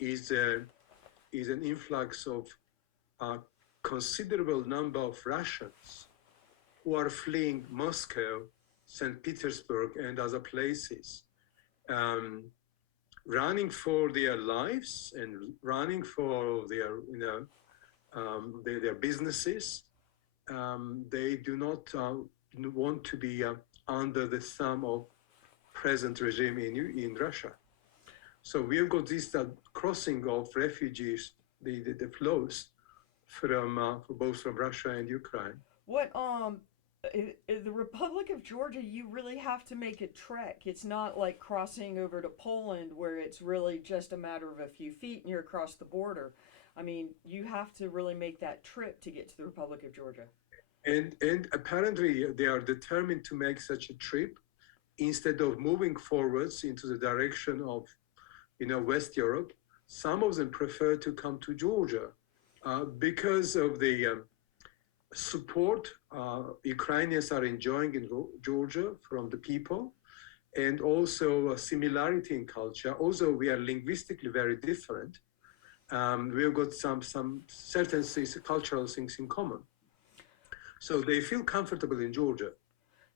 is an influx of a considerable number of Russians who are fleeing Moscow, St. Petersburg, and other places, um, running for their lives and running for their, their businesses. They do not want to be under the thumb of present regime in Russia. So we've got this crossing of refugees, the flows from both from Russia and Ukraine. What the Republic of Georgia, you really have to make a trek. It's not like crossing over to Poland where it's really just a matter of a few feet and you're across the border. I mean, you have to really make that trip to get to the Republic of Georgia. And apparently they are determined to make such a trip instead of moving forwards into the direction of, West Europe. Some of them prefer to come to Georgia because of the support Ukrainians are enjoying in Georgia from the people, and also a similarity in culture. Although we are linguistically very different, we've got some certain things, cultural things in common. So they feel comfortable in Georgia,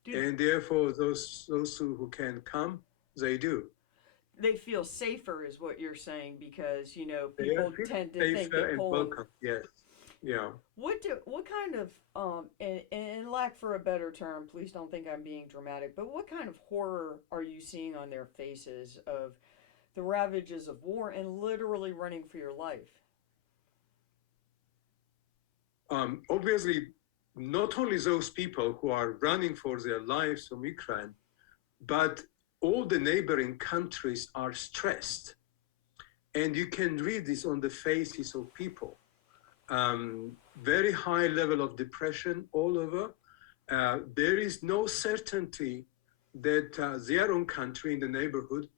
and therefore those who can come, they do. They feel safer, is what you're saying, because They people feel tend to think safer that and Poland. welcome. Yes, yeah. What kind of and lack for a better term, please don't think I'm being dramatic, but what kind of horror are you seeing on their faces of the ravages of war and literally running for your life? Obviously, not only those people who are running for their lives from Ukraine, but all the neighboring countries are stressed. And you can read this on the faces of people. Very high level of depression all over. There is no certainty that their own country in the neighborhood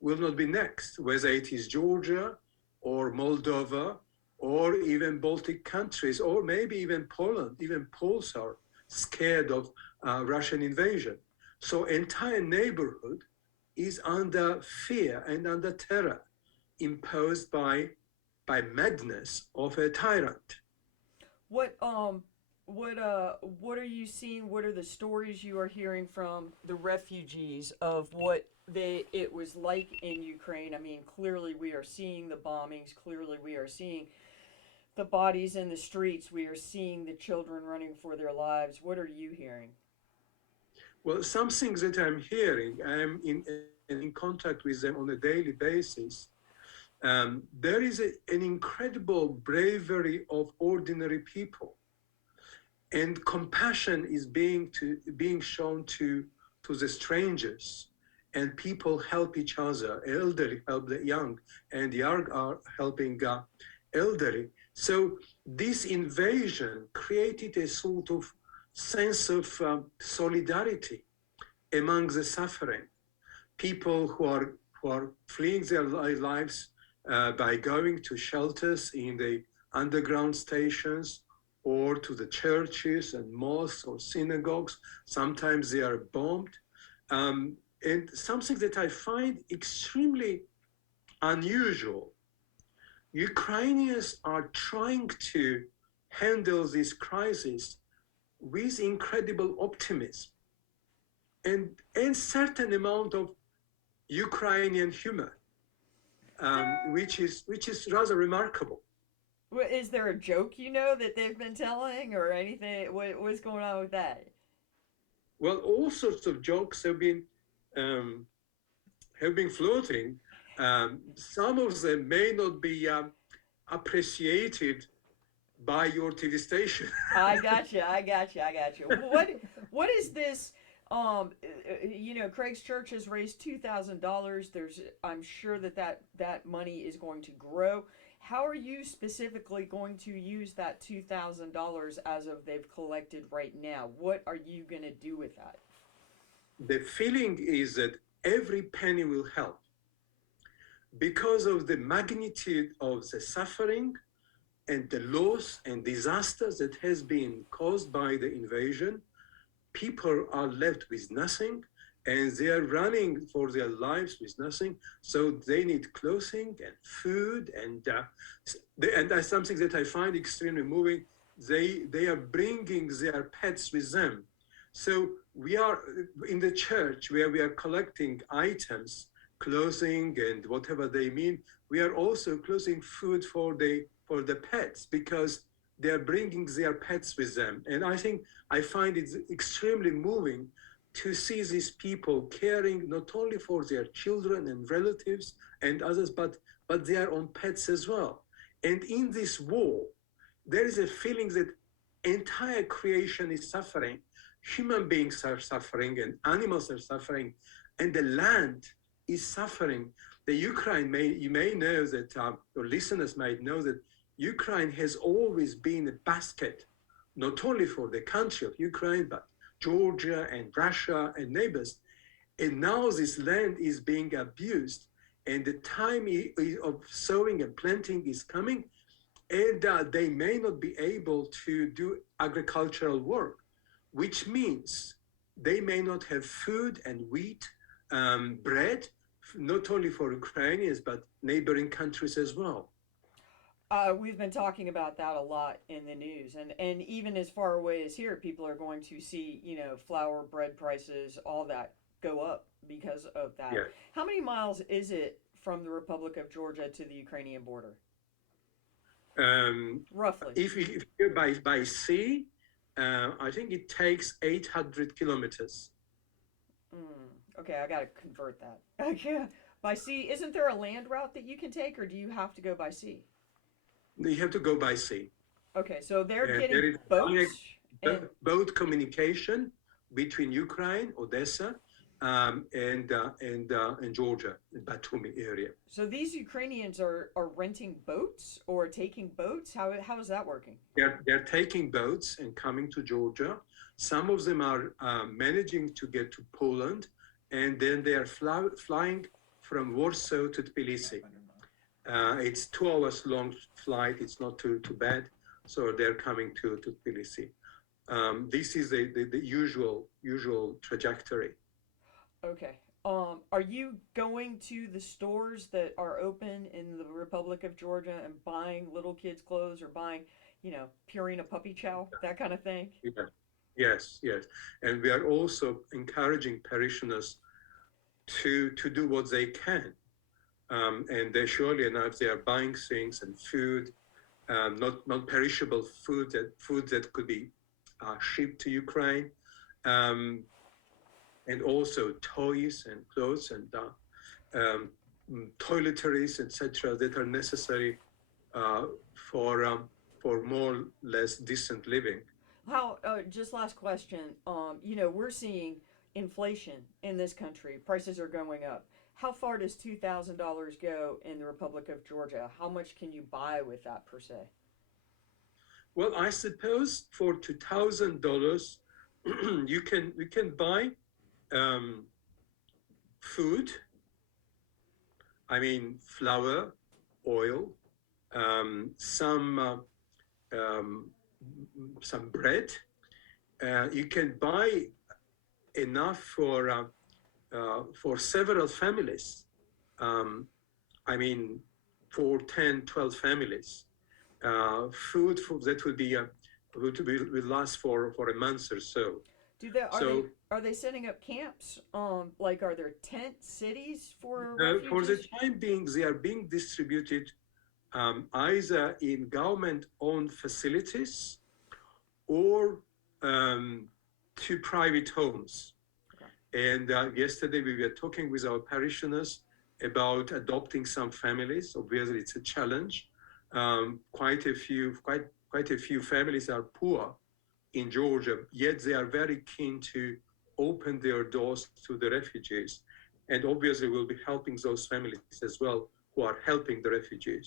will not be next, whether it is Georgia or Moldova or even Baltic countries, or maybe even Poland. Even Poles are scared of Russian invasion. So entire neighborhood is under fear and under terror imposed by madness of a tyrant. What what are you seeing? What are the stories you are hearing from the refugees of what it was like in Ukraine? I mean, clearly we are seeing the bombings. Clearly we are seeing the bodies in the streets. We are seeing the children running for their lives. What are you hearing? Well, some things that I'm hearing, I'm in contact with them on a daily basis. There is an incredible bravery of ordinary people, and compassion is being shown to the strangers, and people help each other. Elderly help the young, and the young are helping elderly. So this invasion created a sort of sense of solidarity among the suffering. People who are fleeing their lives by going to shelters in the underground stations or to the churches and mosques or synagogues. Sometimes they are bombed. And something that I find extremely unusual, Ukrainians are trying to handle this crisis with incredible optimism and certain amount of Ukrainian humor, which is rather remarkable. Is there a joke that they've been telling or anything? What's going on with that? Well, all sorts of jokes um, have been floating. Some of them may not be appreciated by your TV station. I got you. I got you. I got you. What is this? Craig's church has raised $2,000. I'm sure that money is going to grow. How are you specifically going to use that $2,000 as of they've collected right now? What are you going to do with that? The feeling is that every penny will help because of the magnitude of the suffering and the loss and disasters that has been caused by the invasion. People are left with nothing, and they are running for their lives with nothing. So they need clothing and food, and that's something that I find extremely moving. They are bringing their pets with them. So we are in the church where we are collecting items, clothing and whatever they mean. We are also closing food for the pets because they are bringing their pets with them. And I find it extremely moving to see these people caring not only for their children and relatives and others, but their own pets as well. And in this war, there is a feeling that entire creation is suffering. Human beings are suffering and animals are suffering, and the land is suffering. The Ukraine, you may know that, your listeners might know that Ukraine has always been a basket, not only for the country of Ukraine, but Georgia and Russia and neighbors. And now this land is being abused, and the time of sowing and planting is coming, and they may not be able to do agricultural work, which means they may not have food and wheat, bread, not only for Ukrainians, but neighboring countries as well. We've been talking about that a lot in the news, and even as far away as here, people are going to see, flour, bread prices, all that go up because of that. Yeah. How many miles is it from the Republic of Georgia to the Ukrainian border? Roughly. If you're by sea, I think it takes 800 kilometers. Okay, I gotta convert that. Okay, by sea. Isn't there a land route that you can take, or do you have to go by sea? You have to go by sea. Okay, so they're getting there is boats. boat communication between Ukraine, Odessa, and Georgia, Batumi area. So these Ukrainians are renting boats or taking boats? How is that working? They're taking boats and coming to Georgia. Some of them are managing to get to Poland, and then they are flying from Warsaw to Tbilisi. It's 2 hours long flight. It's not too bad. So they're coming to Tbilisi. This is the usual trajectory. Okay. Are you going to the stores that are open in the Republic of Georgia and buying little kids' clothes or buying, Purina puppy chow, that kind of thing? Yeah. Yes. And we are also encouraging parishioners to do what they can. And they surely enough, they are buying things and food, not perishable food that could be shipped to Ukraine. And also toys and clothes and toiletries, etc., that are necessary for more or less decent living. How? Just last question. We're seeing inflation in this country. Prices are going up. How far does $2,000 go in the Republic of Georgia? How much can you buy with that per se? Well, I suppose for $2,000, you can buy food. I mean, flour, oil, some bread. You can buy enough for several families. I mean, for 10, 12 families. Food that will last for a month or so. Are they setting up camps? Like, are there tent cities for refugees? For the time being, they are being distributed either in government-owned facilities or to private homes. Okay. And yesterday we were talking with our parishioners about adopting some families. Obviously, it's a challenge. Quite a few families are poor in Georgia, yet they are very keen to open their doors to the refugees. And obviously we'll be helping those families as well who are helping the refugees.